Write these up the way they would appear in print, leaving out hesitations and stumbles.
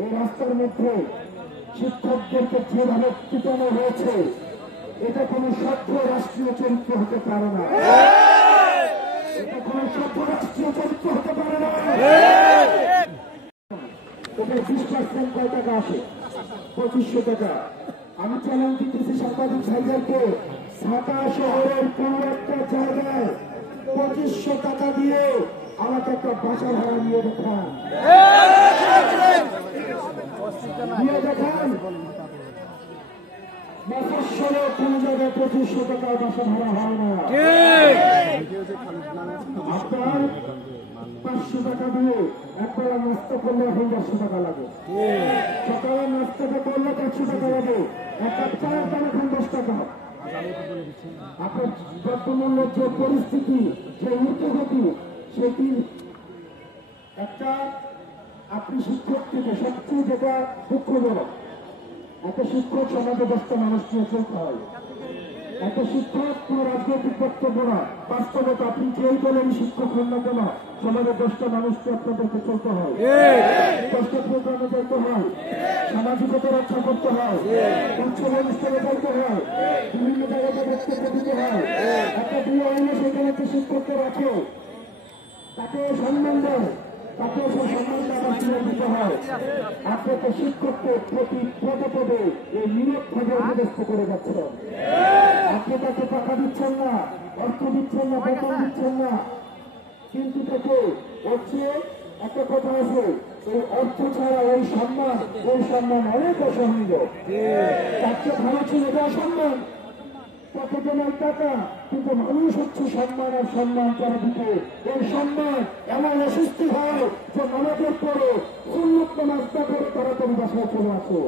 এই রাস্তার মধ্যে শিক্ষকদেরকে যেভাবে পিটানো হয়েছে, এটা কোনো সভ্য রাষ্ট্রীয় চরিত্র হতে পারে না। এটা কোনো সভ্য রাষ্ট্রীয় চরিত্র হতে পারে না। এটার 20% কয় টাকা আসে? 2500 টাকা। আমি চ্যালেঞ্জ দিতেছি সাংবাদিক ভাইদেরকে, ঢাকা শহরের কোন একটা জায়গায় 2500 টাকা দিয়ে আমাকে একটা বাসা ভাড়া নিয়ে দেখান, দিয়ে দেখান। মফস্বলে কোন জায়গায় 2500 টাকার বাসা ভাড়া হয় না। আপনার 500 টাকা দিয়ে একবেলা নাস্তা করলে এখন 100 টাকা লাগে। সকালে নাস্তাটা করলে 100 টাকা লাগে। একটা চায়ের দাম এখন 10 টাকা। আপনার বর্তমানের যে পরিস্থিতি, যে ঊর্ধ্বগতি, সেটি একটা আপনি শিক্ষক থেকে সবচেয়ে যেটা দুঃখজনক, একটা শিক্ষক সমাজে 10টা মানুষ নিয়ে চলতে হয়। একটা শিক্ষক কোন রাজনৈতিক বক্তব্য না, বাস্তবতা। আপনি যেই দলের শিক্ষক হন না কেন, সমাজে 10টা মানুষকে আপনাদেরকে চলতে হয়, কষ্ট প্রোগ্রামে যাইতে হয়, সামাজিকতা রক্ষা করতে হয়, উচ্চ অনুষ্ঠানে যাইতে হয়, বিভিন্ন জায়গায় বক্তব্য দিতে হয়। একটা বিয়ে হইলে সেখানে একটা শিক্ষককে রাখে, তাকে সম্মান দেয়, তাকে সেই সম্মানটা আবার ফিরে দিতে হয়। আপনাকে শিক্ষককে প্রতি পদে পদে এই নিরবভাবে উপদেষ্ট করে যাচ্ছেন। আপনি তাকে টাকা দিচ্ছেন না, অর্থ দিচ্ছেন না, বেতন দিচ্ছেন না, কিন্তু তাকে হচ্ছে একটা কথা আছে, এই অর্থ ছাড়া এই সম্মান অনেক অসহনীয়। তার চেয়ে ভালো ছিল এটা সম্মান, কতজনের টাকা, কিন্তু মানুষ হচ্ছে সম্মান আর সম্মান তারা দিতে। এই সম্মান এমন অসুস্থি হয় যে নামাজের পরে সুন্নত নামাজটা করে তাড়াতাড়ি বাসায় চলে আসে।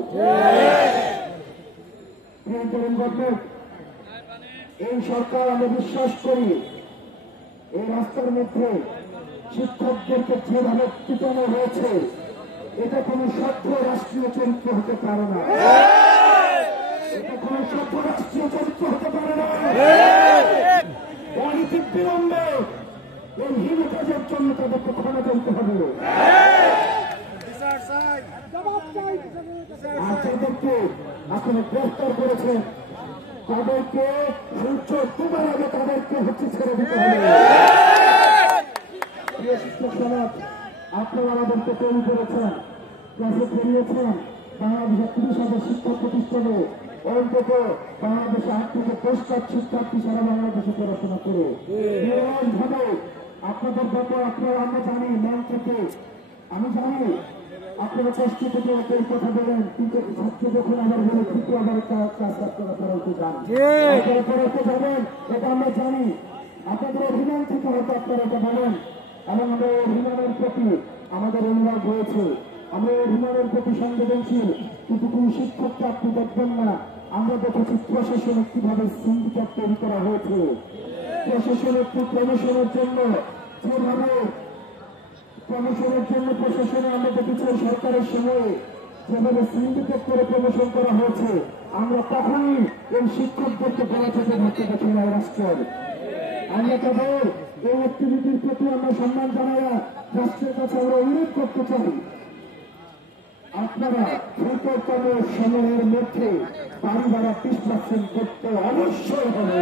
এই সরকার, আমি বিশ্বাস করি, এই রাস্তার মধ্যে শিক্ষকদেরকে যেভাবে পিটানো হয়েছে, এটা কোনো সভ্য রাষ্ট্রীয় চরিত্র হতে পারে না। এটা কোনো সভ্য রাষ্ট্রীয় চরিত্র হতে পারে না। অনৈতিক বিলম্বে এই হীনতাদের জন্য তাদেরকে ক্ষমা করতে হবে। আর যাদেরকে এখন গ্রেফতার করেছেন, তাদেরকে সূর্য ডুবার আগে তাদেরকে হচ্ছে ছেড়ে দিতে হবে। প্রিয় শিক্ষক সমাজ, আপনারা আমাদেরকে তৈরি করেছেন, ক্লাসে বেরিয়েছেন। বাংলাদেশের 30,000 শিক্ষা প্রতিষ্ঠানে অন্তত বাংলাদেশে 8 থেকে 10 লাখ শিক্ষার্থী সারা বাংলাদেশে পড়াশোনা করে নিরলসভাবে আপনাদের ব্যাপার আপনারা আমরা জানি, মন থেকে আমি জানি আপনারা কষ্ট থেকে এই কথা বলেন, কিন্তু ছাত্র যখন আবার বলে কিন্তু আবার কাজ আপনারা পড়াইতে যান, আপনারা পড়াইতে যাবেন, এটা আমরা জানি। আপনাদের অভিমান থেকে হয়তো আপনারা এটা বলেন, এবং আমাদের অভিমানের প্রতি আমাদের অনুরাগ হয়েছে, আমরা অভিমানের প্রতি সংবেদনশীল। কিন্তু কোন শিক্ষককে আপনি দেখবেন না। আমরা দেখেছি প্রশাসনে কিভাবে সিন্ডিকেট তৈরি করা হয়েছে, প্রশাসনের প্রমোশনের জন্য যেভাবে প্রশাসনে আমরা দেখেছি সরকারের সময়ে যেভাবে সিন্ডিকেট করে প্রমোশন করা হয়েছে। আমরা কখনই এই শিক্ষকদেরকে গলা থেকে ধরতে দেখি না রাষ্ট্রের। আমরা তাদের এই অ্যাক্টিভিটির প্রতি আমরা সম্মান জানাইয়া রাষ্ট্রের কাছে আমরা অনুরোধ করতে চাই, আপনারা দ্রুততম সময়ের মধ্যে বাড়ি ভাড়া 30% করতে অবশ্যই হবে।